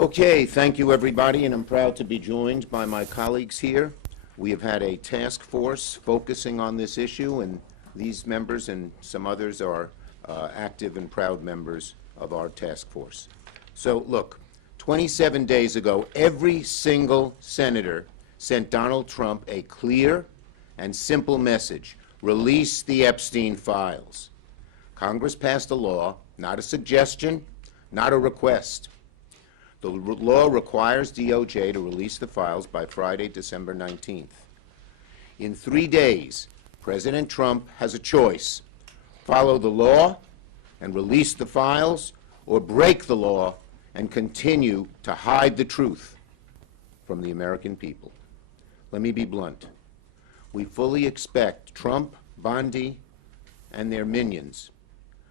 Okay, thank you, everybody, and I'm proud to be joined by my colleagues here. We have had a task force focusing on this issue, and these members and some others are active and proud members of our task force. So, look, 27 days ago, every single senator sent Donald Trump a clear and simple message: release the Epstein files. Congress passed a law, not a suggestion, not a request. The law requires DOJ to release the files by Friday, December 19th. In 3 days, President Trump has a choice: follow the law and release the files, or break the law and continue to hide the truth from the American people. Let me be blunt. We fully expect Trump, Bondi, and their minions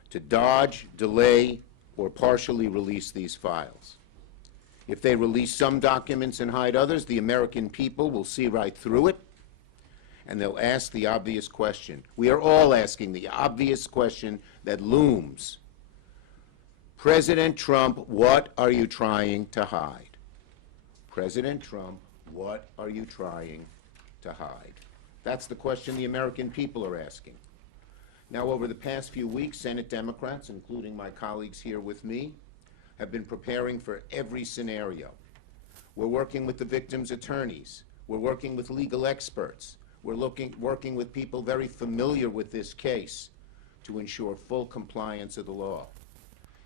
to dodge, delay, or partially release these files. If they release some documents and hide others, the American people will see right through it, and they'll ask the obvious question. We are all asking the obvious question that looms. President Trump, what are you trying to hide? President Trump, what are you trying to hide? That's the question the American people are asking. Now, over the past few weeks, Senate Democrats, including my colleagues here with me, have been preparing for every scenario. We're working with the victims' attorneys. We're working with legal experts. We're working with people very familiar with this case to ensure full compliance of the law.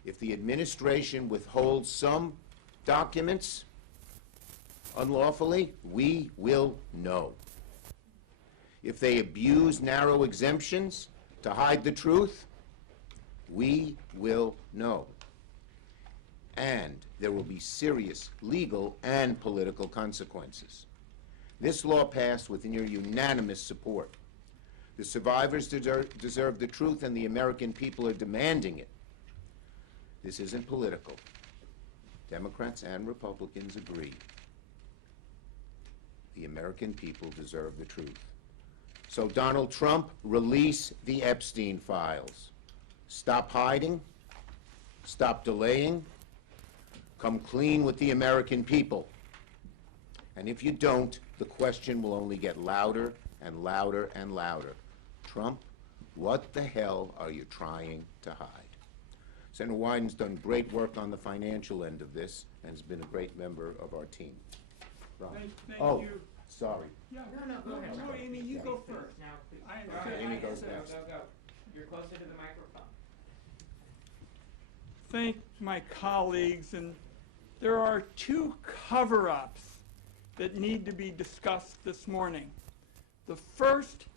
If the administration withholds some documents unlawfully, we will know. If they abuse narrow exemptions to hide the truth, we will know. And there will be serious legal and political consequences. This law passed with near unanimous support. The survivors deserve the truth, and the American people are demanding it. This isn't political. Democrats and Republicans agree. The American people deserve the truth. So, Donald Trump, release the Epstein files. Stop hiding. Stop delaying. Come clean with the American people. And if you don't, the question will only get louder and louder and louder. Trump, what the hell are you trying to hide? Senator Wyden's done great work on the financial end of this and has been a great member of our team. Ron. Thank you. Sorry. Yeah. No, go ahead. No, Amy, you go first. Now, please. Amy goes next. Go. You're closer to the microphone. Thank my colleagues, and there are two cover-ups that need to be discussed this morning. The first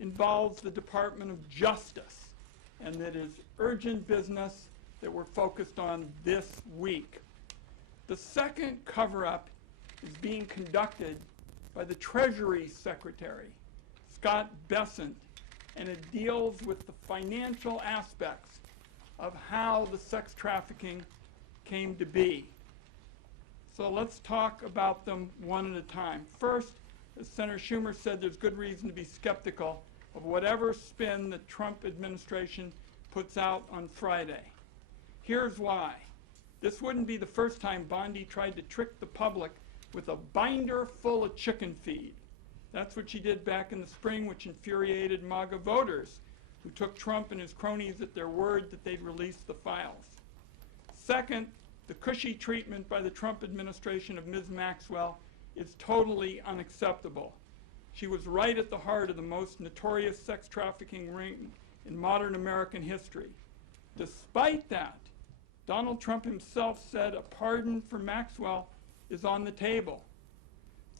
involves the Department of Justice, and that is urgent business that we're focused on this week. The second cover-up is being conducted by the Treasury Secretary, Scott Bessent, and it deals with the financial aspects of how the sex trafficking came to be. So let's talk about them one at a time. First, as Senator Schumer said, there's good reason to be skeptical of whatever spin the Trump administration puts out on Friday. Here's why. This wouldn't be the first time Bondi tried to trick the public with a binder full of chicken feed. That's what she did back in the spring, which infuriated MAGA voters, who took Trump and his cronies at their word that they'd release the files. Second, the cushy treatment by the Trump administration of Ms. Maxwell is totally unacceptable. She was right at the heart of the most notorious sex trafficking ring in modern American history. Despite that, Donald Trump himself said a pardon for Maxwell is on the table.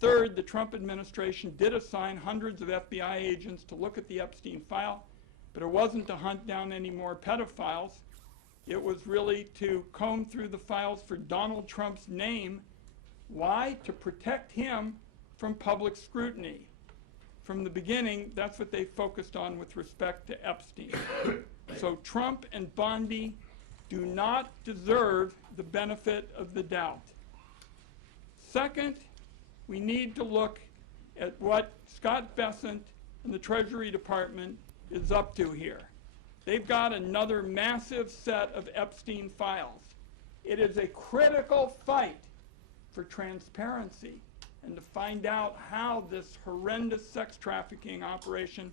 Third, the Trump administration did assign hundreds of FBI agents to look at the Epstein file, but it wasn't to hunt down any more pedophiles. It was really to comb through the files for Donald Trump's name. Why? To protect him from public scrutiny. From the beginning, that's what they focused on with respect to Epstein. So Trump and Bondi do not deserve the benefit of the doubt. Second, we need to look at what Scott Bessent and the Treasury Department is up to here. They've got another massive set of Epstein files. It is a critical fight for transparency and to find out how this horrendous sex trafficking operation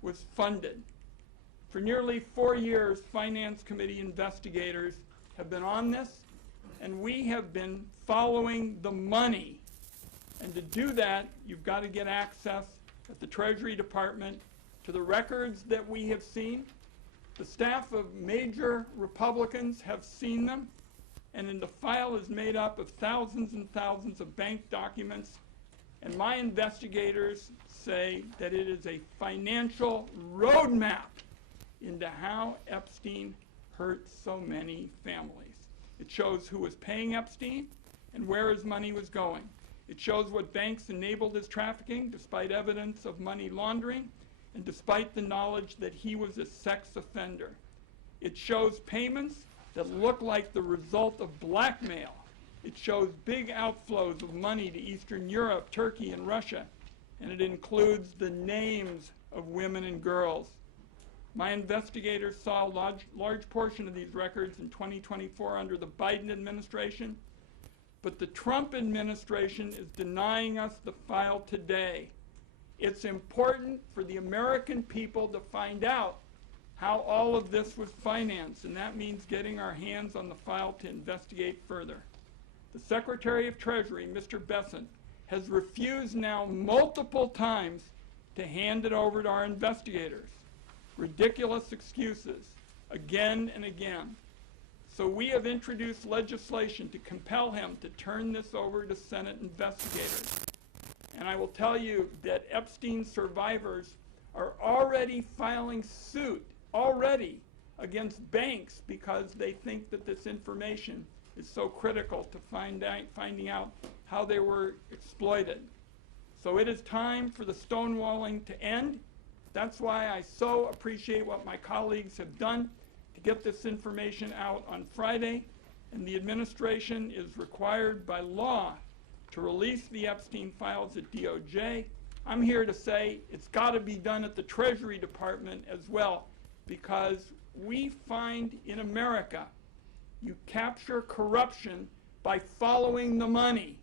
was funded. For nearly 4 years, Finance Committee investigators have been on this, and we have been following the money. And to do that, you've got to get access at the Treasury Department to the records that we have seen. The staff of major Republicans have seen them, and the file is made up of thousands and thousands of bank documents. And my investigators say that it is a financial roadmap into how Epstein hurt so many families. It shows who was paying Epstein and where his money was going. It shows what banks enabled his trafficking despite evidence of money laundering and despite the knowledge that he was a sex offender. It shows payments that look like the result of blackmail. It shows big outflows of money to Eastern Europe, Turkey, and Russia, and it includes the names of women and girls. My investigators saw a large portion of these records in 2024 under the Biden administration, but the Trump administration is denying us the file today. It's important for the American people to find out how all of this was financed, and that means getting our hands on the file to investigate further. The Secretary of Treasury, Mr. Bessent, has refused now multiple times to hand it over to our investigators. Ridiculous excuses, again and again. So we have introduced legislation to compel him to turn this over to Senate investigators. And I will tell you that Epstein survivors are already filing suit, against banks because they think that this information is so critical to finding out how they were exploited. So it is time for the stonewalling to end. That's why I so appreciate what my colleagues have done to get this information out on Friday, and the administration is required by law to release the Epstein files at DOJ. I'm here to say it's got to be done at the Treasury Department as well, because we find in America you capture corruption by following the money,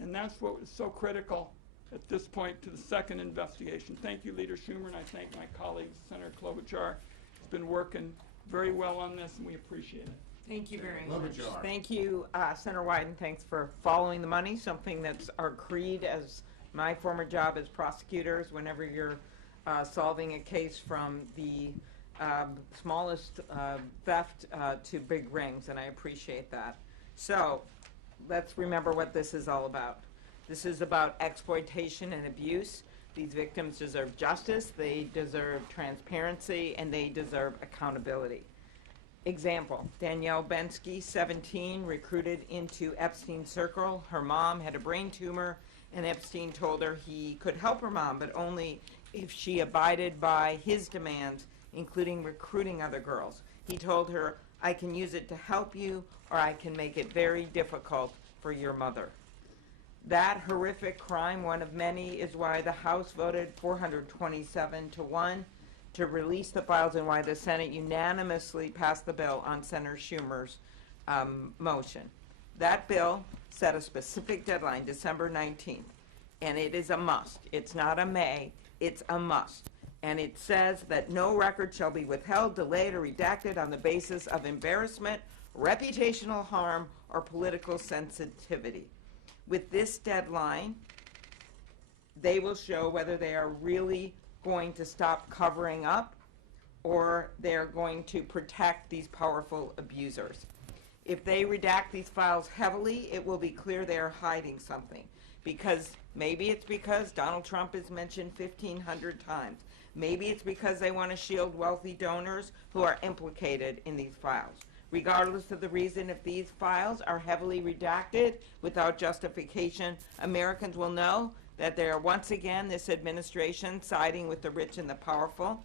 and that's what is so critical at this point to the second investigation. Thank you, Leader Schumer, and I thank my colleagues. Senator Klobuchar has been working very well on this, and we appreciate it. Thank you very much. Thank you, Senator Wyden. Thanks for following the money, something that's our creed as my former job as prosecutors. Whenever you're solving a case from the smallest theft to big rings, and I appreciate that. So let's remember what this is all about. This is about exploitation and abuse. These victims deserve justice, they deserve transparency, and they deserve accountability. Example, Danielle Bensky, 17, recruited into Epstein's circle. Her mom had a brain tumor, and Epstein told her he could help her mom, but only if she abided by his demands, including recruiting other girls. He told her, I can use it to help you, or I can make it very difficult for your mother. That horrific crime, one of many, is why the House voted 427-1 to release the files and why the Senate unanimously passed the bill on Senator Schumer's motion. That bill set a specific deadline, December 19th, and it is a must. It's not a may, it's a must. And it says that no record shall be withheld, delayed, or redacted on the basis of embarrassment, reputational harm, or political sensitivity. With this deadline, they will show whether they are really going to stop covering up or they're going to protect these powerful abusers. If they redact these files heavily, it will be clear they are hiding something. Because maybe it's because Donald Trump is mentioned 1,500 times. Maybe it's because they want to shield wealthy donors who are implicated in these files. Regardless of the reason, if these files are heavily redacted without justification, Americans will know that they are once again, this administration, siding with the rich and the powerful.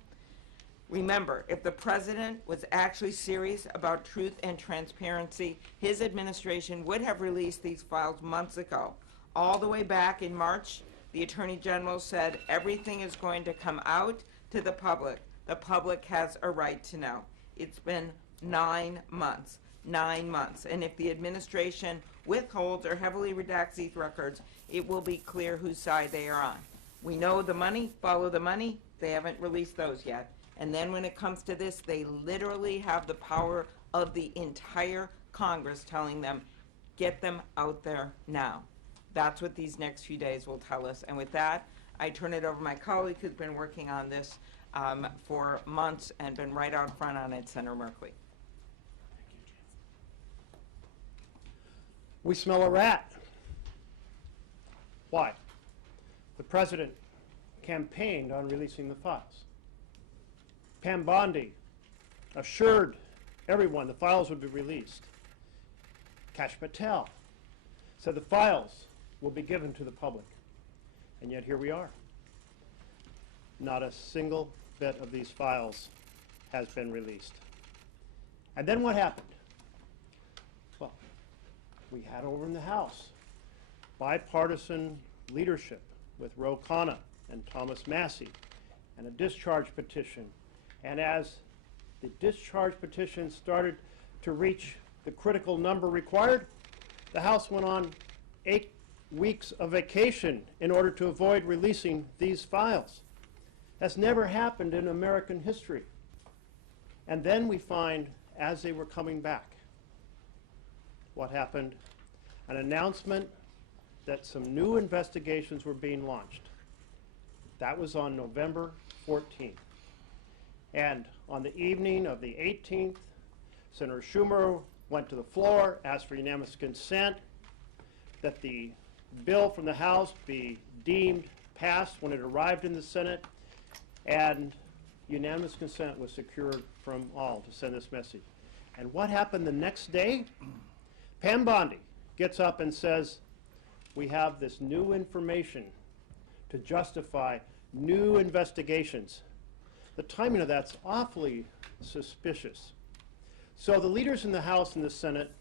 Remember, if the president was actually serious about truth and transparency, his administration would have released these files months ago. All the way back in March, the Attorney General said everything is going to come out to the public. The public has a right to know. It's been 9 months. 9 months. And if the administration withholds or heavily redacts these records, it will be clear whose side they are on. We know the money, follow the money. They haven't released those yet. And then when it comes to this, they literally have the power of the entire Congress telling them, get them out there now. That's what these next few days will tell us. And with that, I turn it over to my colleague who's been working on this for months and been right out front on it, Senator Merkley. We smell a rat. Why? The president campaigned on releasing the files. Pam Bondi assured everyone the files would be released. Kash Patel said the files will be given to the public. And yet here we are. Not a single bit of these files has been released. And then what happened? Well, we had over in the House bipartisan leadership with Ro Khanna and Thomas Massie and a discharge petition. And as the discharge petition started to reach the critical number required, the House went on 8 weeks of vacation in order to avoid releasing these files. That's never happened in American history. And then we find, as they were coming back, what happened? An announcement that some new investigations were being launched. That was on November 14th. And on the evening of the 18th, Senator Schumer went to the floor, asked for unanimous consent that the bill from the House be deemed passed when it arrived in the Senate, and unanimous consent was secured from all to send this message. And what happened the next day? Pam Bondi gets up and says, we have this new information to justify new investigations. The timing of that's awfully suspicious. So the leaders in the House and the Senate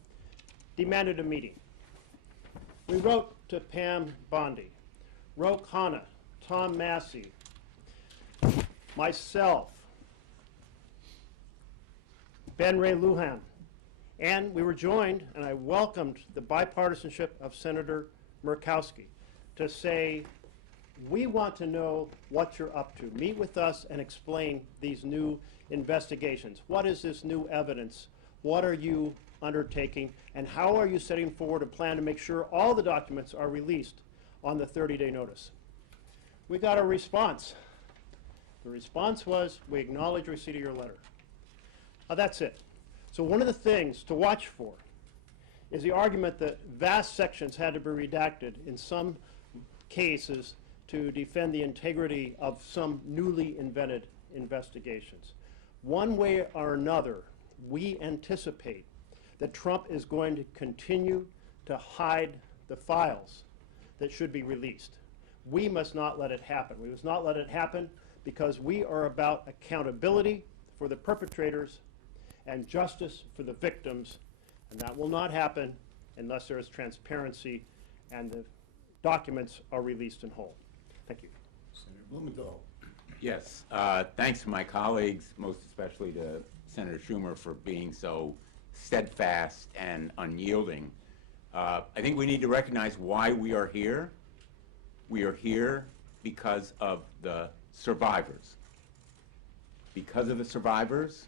demanded a meeting. We wrote to Pam Bondi, Ro Khanna, Tom Massie, myself, Ben Ray Lujan, and we were joined, and I welcomed the bipartisanship of Senator Murkowski to say, we want to know what you're up to. Meet with us and explain these new investigations. What is this new evidence? What are you undertaking? And how are you setting forward a plan to make sure all the documents are released on the 30-day notice? We got a response. The response was, we acknowledge receipt of your letter. Now that's it. So one of the things to watch for is the argument that vast sections had to be redacted in some cases to defend the integrity of some newly invented investigations. One way or another, we anticipate that Trump is going to continue to hide the files that should be released. We must not let it happen. We must not let it happen because we are about accountability for the perpetrators and justice for the victims, and that will not happen unless there is transparency and the documents are released in whole. Thank you. Senator Blumenthal. Yes, thanks to my colleagues, most especially to Senator Schumer for being so steadfast and unyielding. I think we need to recognize why we are here. We are here because of the survivors. Because of the survivors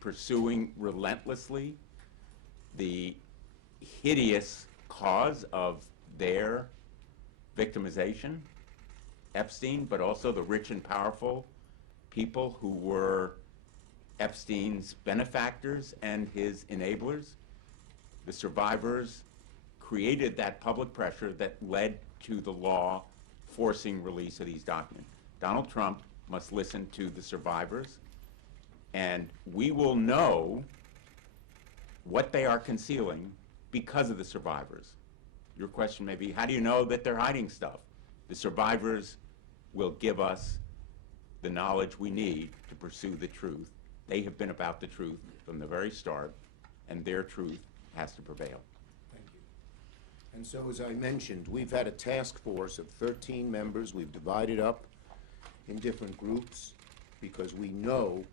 pursuing relentlessly the hideous cause of their victimization, Epstein, but also the rich and powerful people who were Epstein's benefactors and his enablers. The survivors created that public pressure that led to the law forcing release of these documents. Donald Trump must listen to the survivors, and we will know what they are concealing because of the survivors. Your question may be, how do you know that they're hiding stuff? The survivors will give us the knowledge we need to pursue the truth. They have been about the truth from the very start, and their truth has to prevail. Thank you. And so, as I mentioned, we've had a task force of 13 members. We've divided up in different groups because we know,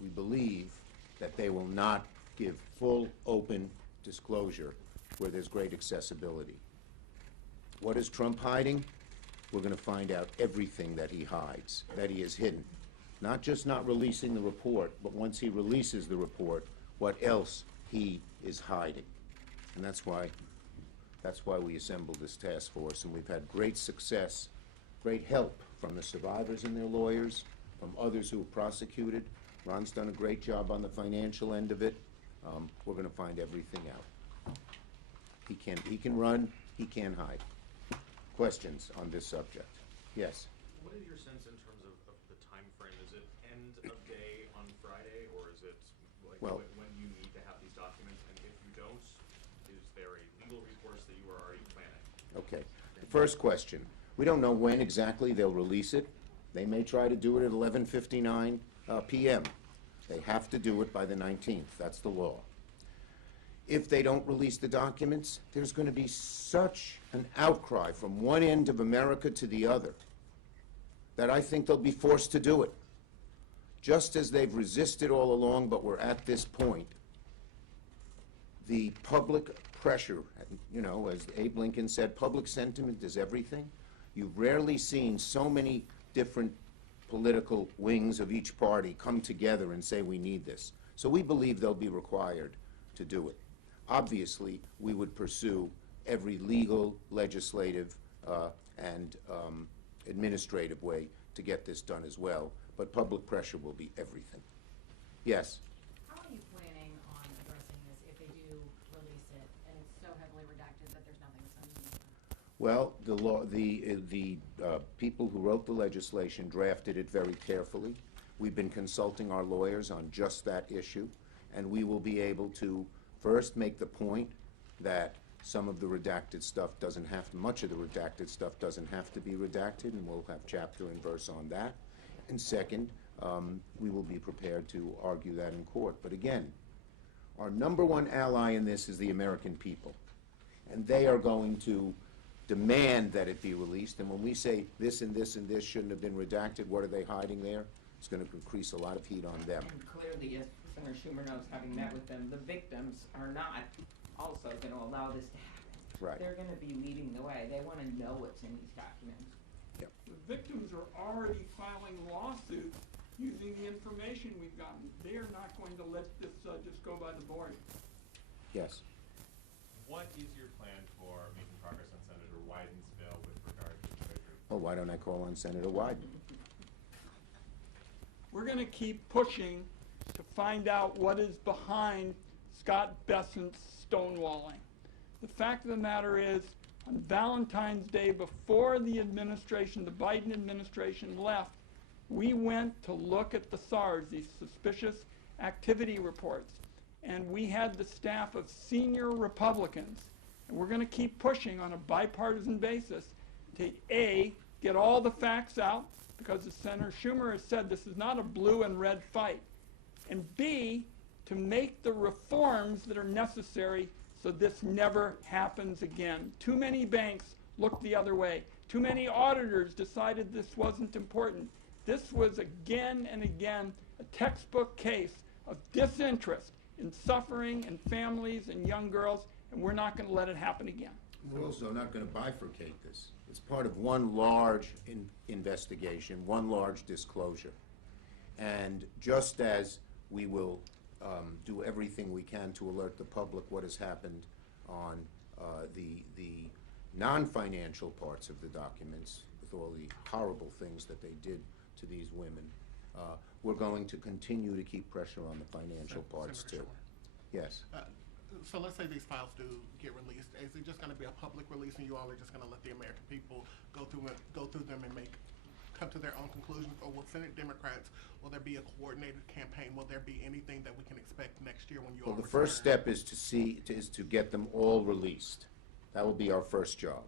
we believe that they will not give full, open disclosure where there's great accessibility. What is Trump hiding? We're going to find out everything that he hides, that he has hidden. Not just not releasing the report, but once he releases the report, what else he is hiding. And that's why we assembled this task force, and we've had great success, great help from the survivors and their lawyers, from others who have prosecuted. Ron's done a great job on the financial end of it. We're going to find everything out. He can run, he can hide. Questions on this subject? Yes. What is your sense in terms of the time frame? Is it end of day on Friday, or is it like Well- when you need to have these documents? And if you don't, is there a legal recourse that you are already planning? Okay. The first question, we don't know when exactly they'll release it. They may try to do it at 11:59 p.m. They have to do it by the 19th. That's the law. If they don't release the documents, there's going to be such an outcry from one end of America to the other that I think they'll be forced to do it. Just as they've resisted all along, but we're at this point. The public pressure, you know, as Abe Lincoln said, public sentiment is everything. You've rarely seen so many different political wings of each party come together and say we need this. So we believe they'll be required to do it. Obviously, we would pursue every legal, legislative, and administrative way to get this done as well, but public pressure will be everything. Yes? How are you planning on addressing this if they do release it and it's so heavily redacted that there's nothing that's underneath it? Well, the people who wrote the legislation drafted it very carefully. We've been consulting our lawyers on just that issue, and we will be able to first make the point that some of the redacted stuff doesn't have to, much of the redacted stuff doesn't have to be redacted, and we'll have chapter and verse on that. And second, we will be prepared to argue that in court. But again, our number one ally in this is the American people, and they are going to demand that it be released. And when we say this and this and this shouldn't have been redacted, what are they hiding there? It's going to increase a lot of heat on them. And clearly, as Senator Schumer knows, having met with them, the victims are not also going to allow this to happen. Right. They're going to be leading the way. They want to know what's in these documents. The victims are already filing lawsuits using the information we've gotten. They are not going to let this just go by the board. Yes. What is your plan for making progress on Senator Wyden's bill with regard to treasury? Well, why don't I call on Senator Wyden? We're going to keep pushing to find out what is behind Scott Bessent's stonewalling. The fact of the matter is, on Valentine's Day, before the administration, the Biden administration left, we went to look at the SARS, these suspicious activity reports, and we had the staff of senior Republicans, and we're going to keep pushing on a bipartisan basis to A, get all the facts out, because as Senator Schumer has said, this is not a blue and red fight, and B, to make the reforms that are necessary so this never happens again. Too many banks looked the other way. Too many auditors decided this wasn't important. This was again and again a textbook case of disinterest in suffering and families and young girls, and we're not going to let it happen again. We're also not going to bifurcate this. It's part of one large investigation, one large disclosure. And just as we will do everything we can to alert the public what has happened on the non-financial parts of the documents, with all the horrible things that they did to these women, we're going to continue to keep pressure on the financial parts too. Yes. So let's say these files do get released. Is it just going to be a public release, and you all are just going to let the American people go through them and come to their own conclusions? Or will Senate Democrats, will there be a coordinated campaign? Will there be anything that we can expect next year when you all Well, the return? first step is to get them all released. That will be our first job.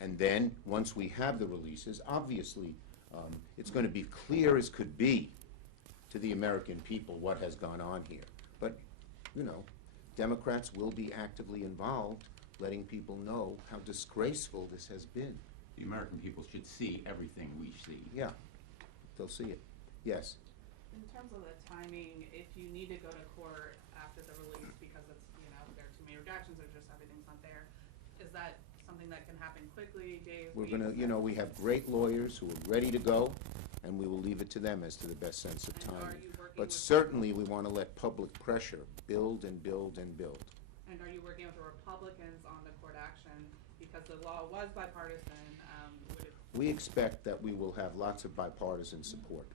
And then, once we have the releases, obviously, it's going to be clear as could be to the American people what has gone on here. But, you know, Democrats will be actively involved, letting people know how disgraceful this has been. The American people should see everything we see. Yeah, they'll see it. Yes. In terms of the timing, if you need to go to court after the release because it's, there are too many redactions or just everything's not there, is that something that can happen quickly, days, We're weeks? gonna, we have great lawyers who are ready to go, and we will leave it to them as to the best sense of And are timing. you working But with- certainly, we want to let public pressure build and build and build. And are you working with the Republicans on the court action? Because the law was bipartisan, would it? We expect that we will have lots of bipartisan support.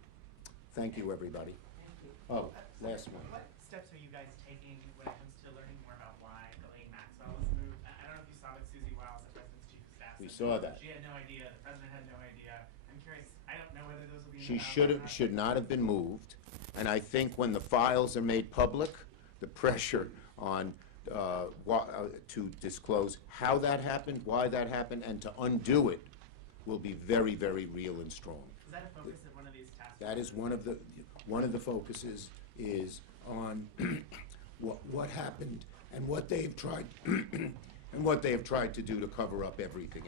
Thank you, everybody. Oh, last one. What steps are you guys taking when it comes to learning more about why Elaine Maxwell was moved? I don't know if you saw, but Susie Wiles, the president's chief of staff, We said saw that. she had no idea, the president had no idea. I'm curious, I don't know whether those will be. She in the ballot or not. should not have been moved, and I think when the files are made public, the pressure on, to disclose how that happened, why that happened, and to undo it will be very, very real and strong. Is that a focus of one of these task forces? That is one of the focuses is on what happened and what they've tried, and what they have tried to do to cover up everything.